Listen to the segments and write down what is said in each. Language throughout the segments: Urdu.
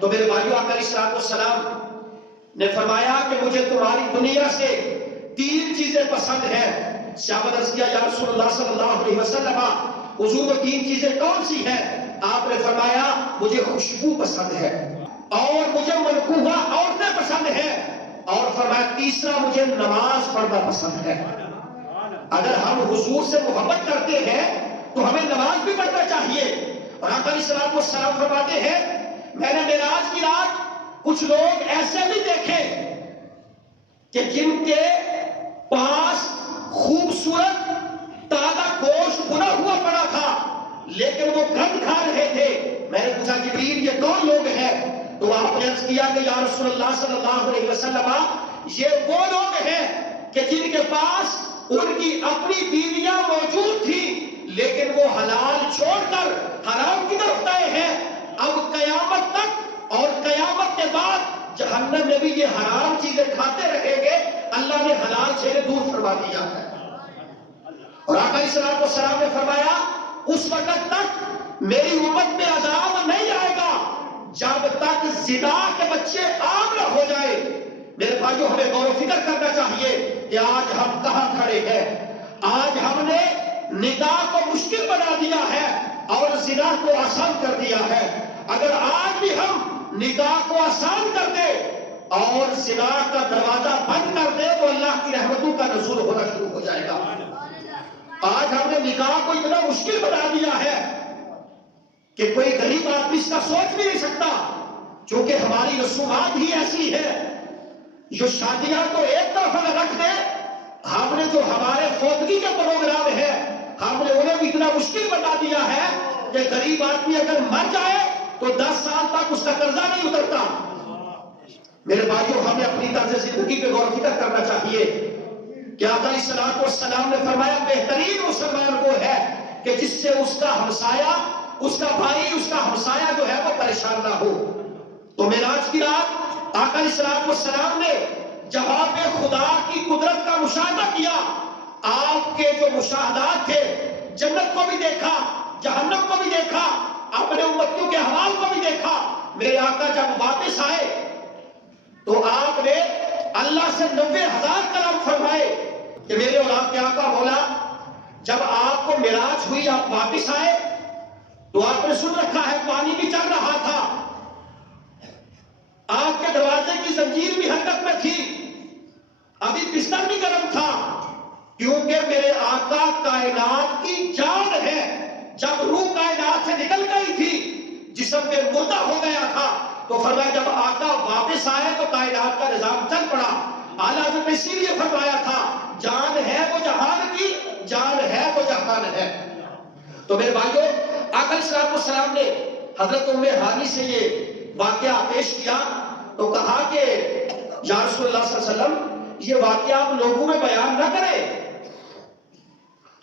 تو میرے بھائیو آقا علیہ الصلوۃ والسلام نے فرمایا کہ مجھے تمہاری دنیا سے 3 چیزیں پسند ہیں۔ صحابہ نے عرض کیا یا رسول اللہ صلی اللہ علیہ وسلم حضور 3 چیزیں کون سی ہیں؟ آپ نے فرمایا مجھے خوشبو پسند ہے، اور مجھے منکوحہ عورتیں پسند ہیں، اور فرمایا تیسرا مجھے نماز پڑھنا پسند ہے۔ اگر ہم حضور سے محبت کرتے ہیں تو ہمیں نماز بھی پڑھنا چاہیے۔ اور آقا علیہ الصلوۃ والسلام فرماتے ہیں میں نے معراج کی رات کچھ لوگ ایسے بھی دیکھے کہ جن کے پاس خوبصورت تازہ گوشت بنا ہوا پڑا تھا لیکن وہ گند کھا رہے تھے۔ میں نے پوچھا جبریل یہ کون لوگ ہیں؟ تو آپ نے عرض کیا کہ یا رسول اللہ صلی اللہ علیہ وسلم یہ وہ لوگ ہیں کہ جن کے پاس ان کی اپنی بیویاں موجود تھی لیکن وہ حلال چھوڑ کر حرام کی طرف گئے ہیں۔ اب قیامت تک اور قیامت کے بعد جہنم میں بھی یہ حرام چیزیں کھاتے رہیں گے، اللہ نے حلال سے دور فرما دیا ہے۔ اور آقا علیہ الصلوۃ والسلام نے فرمایا اس وقت تک میری امت میں عذاب نہیں آئے گا جب تک زنا کے بچے عام نہ ہو جائے۔ میرے بھائیو ہمیں غور و فکر کرنا چاہیے کہ آج ہم کہاں کھڑے ہیں۔ آج ہم نے نکاح کو مشکل بنا دیا ہے اور زنا کو آسان کر دیا ہے۔ اگر آج بھی ہم نکاح کو آسان کر دے اور زنا کا دروازہ بند کر دے تو اللہ کی رحمتوں کا نزول ہونا شروع ہو جائے گا۔ آج ہم نے نکاح کو اتنا مشکل بنا دیا ہے کہ کوئی غریب آدمی اس کا سوچ بھی نہیں سکتا، چونکہ ہماری رسومات ہی ایسی ہے۔ جو شادیاں کو ایک طرف اگر رکھ دے، ہم نے جو ہمارے فوتگی کے پروگرام ہے ہم نے انہیں بھی اتنا مشکل بنا دیا ہے کہ غریب آدمی اگر مر جائے تو 10 سال تک اس کا قرضہ نہیں اترتا۔ میرے بھائیوں ہمیں اپنی طرز زندگی پہ غور و فکر کرنا چاہیے کہ آقا علیہ الصلوۃ والسلام نے فرمایا بہترین مسلمان وہ ہے کہ جس سے اس کا ہمسایہ، اس کا بھائی، اس کا ہمسایہ جو ہے وہ پریشان نہ ہو۔ تو معراج کی رات آقا علیہ الصلوۃ والسلام نے جہاں پہ خدا کی قدرت کا مشاہدہ کیا، آپ کے جو مشاہدات تھے، جنت کو بھی دیکھا، جہنم کو بھی دیکھا، اپنے امتیوں کے احوال کو بھی دیکھا۔ میرے آقا جب واپس آئے تو آپ نے اللہ سے 90,000 کلام فرمائے کہ میرے اور آپ کے آقا مولا جب آپ کو معراج ہوئی، آپ واپس آئے تو آپ نے سن رکھا ہے پانی بھی چل رہا تھا، آپ کے دروازے کی زنجیر بھی حرکت میں تھی، ابھی بستر بھی گرم تھا، کیونکہ میرے آقا کائنات کی جان ہے۔ جب روح کائنات سے نکل گئی تھی، جسم میں مردہ ہو گیا تھا، تو فرمایا جب آقا واپس آئے تو کائنات کا نظام چل پڑا۔ اعلیٰ حضرت نے اسی لیے فرمایا تھا جان ہے وہ جہان کی، جان ہے وہ جہان ہے۔ تو میرے بھائیوں آقا علیہ الصلوۃ والسلام نے حضرت ام ہانی سے یہ واقعہ پیش کیا تو کہا کہ یا رسول اللہ صلی اللہ علیہ وسلم یہ واقعہ آپ لوگوں میں بیان نہ کریں،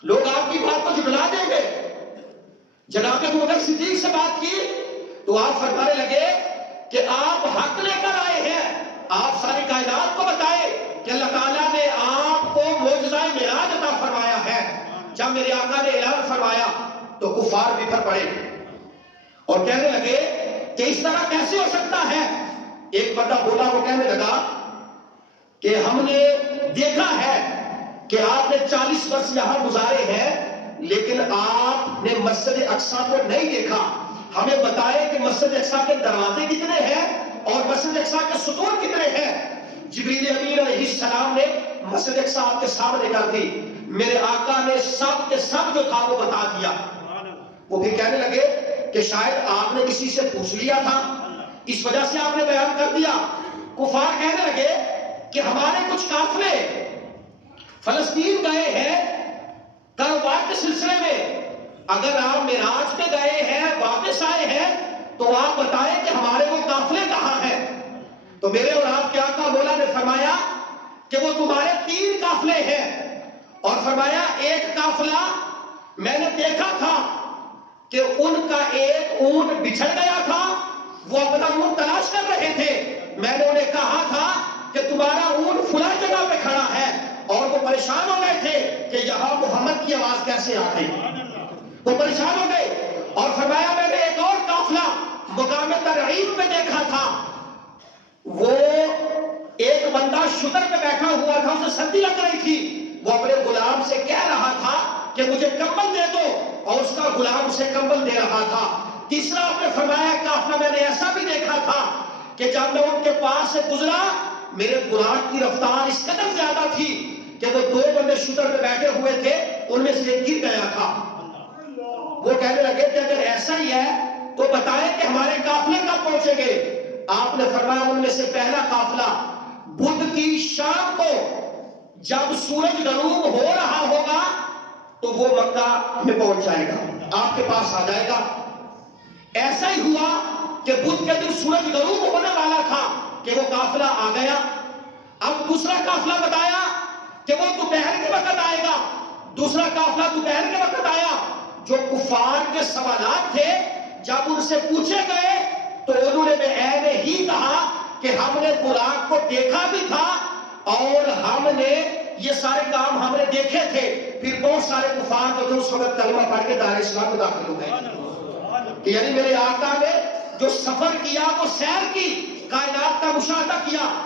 لوگ آپ کی بات کو جھٹلا دیں گے۔ جناب ابوبکر صدیق سے بات کی تو آپ فرمانے لگے کہ آپ حق لے کر آئے ہیں، آپ ساری کائنات کو بتائے کہ اللہ تعالیٰ نے آپ کو معجزہ معراج عطا فرمایا ہے۔ جب میرے آقا نے اعلان فرمایا تو کفار بکھر پڑے اور کہنے لگے کہ اس طرح کیسے ہو سکتا ہے؟ ایک بندہ بولا، وہ کہنے لگا کہ ہم نے دیکھا ہے کہ آپ نے 40 برس یہاں گزارے ہیں لیکن آپ نے مسجد اقصی کو نہیں دیکھا، ہمیں بتائے کہ مسجد اقصی کے دروازے کتنے ہیں اور مسجد اقصی کے ستون کتنے ہیں۔ جبریل امین علیہ السلام نے مسجد اقصی آپ کے سامنے کر دی، میرے آقا نے سب کے سب جو تھا وہ بتا دیا۔ وہ پھر کہنے لگے کہ شاید آپ نے کسی سے پوچھ لیا تھا اس وجہ سے آپ نے بیان کر دیا۔ کفار کہنے لگے کہ ہمارے کچھ قافلے فلسطین گئے ہیں کاروبار کے سلسلے میں، اگر آپ معراج پہ گئے ہیں واپس آئے ہیں تو آپ بتائیں کہ ہمارے وہ قافلے کہاں ہیں۔ تو میرے اور آپ کے آقا مولا نے فرمایا کہ وہ تمہارے 3 قافلے ہیں، اور فرمایا ایک قافلہ میں نے دیکھا تھا کہ ان کا ایک اونٹ بچھڑ گیا تھا، وہ اپنا اونٹ تلاش کر رہے تھے، میں نے انہیں کہا تھا کہ تمہارا اونٹ فلاں جگہ پہ کھڑا ہے، اور وہ پریشان ہو گئے تھے کہ یہاں محمد کی آواز کیسے آ گئی، وہ پریشان ہو گئے۔ اور فرمایا میں نے ایک اور قافلہ مقام ترعیم پہ دیکھا تھا، بندہ شتر پہ بیٹھا ہوا تھا، اسے سردی لگ رہی تھی، وہ اپنے غلام سے کہہ رہا تھا کہ مجھے کمبل دے دو، اور اس کا غلام اسے کمبل دے رہا تھا۔ تیسرا آپ نے فرمایا قافلہ میں نے ایسا بھی دیکھا تھا کہ جب میں ان کے پاس سے گزرا میرے براق کی رفتار اس قدر زیادہ تھی کہ وہ دو بندے شتر پہ بیٹھے ہوئے تھے، ان میں سے ایک گر گیا تھا۔ وہ کہنے لگے کہ اگر ایسا ہی ہے تو بتائیں کہ ہمارے قافلے کب پہنچیں گے؟ آپ نے فرمایا ان میں سے پہلا قافلہ بدھ کی شام کو جب سورج غروب ہو رہا ہوگا تو وہ مکہ میں پہنچ جائے گا، آپ کے پاس آ جائے گا۔ ایسا ہی ہوا کہ بدھ کے دن سورج غروب ہونے والا تھا کہ وہ قافلہ آ گیا۔ اب دوسرا قافلہ بتایا کہ وہ دوپہر کے وقت آئے گا، دوسرا قافلہ دوپہر کے وقت آیا۔ جو کفار کے سوالات تھے جب ان سے پوچھے گئے تو انہوں نے بعین ہی کہا کہ ہم نے براق کو دیکھا بھی تھا اور ہم نے یہ سارے کام ہم نے دیکھے تھے۔ پھر بہت سارے کفار جو تھے اس وقت کلمہ پڑھ کے دار اسلام میں داخل ہو گئے۔ یعنی میرے آقا نے جو سفر کیا، وہ سیر کی، کائنات کا مشاہدہ کیا۔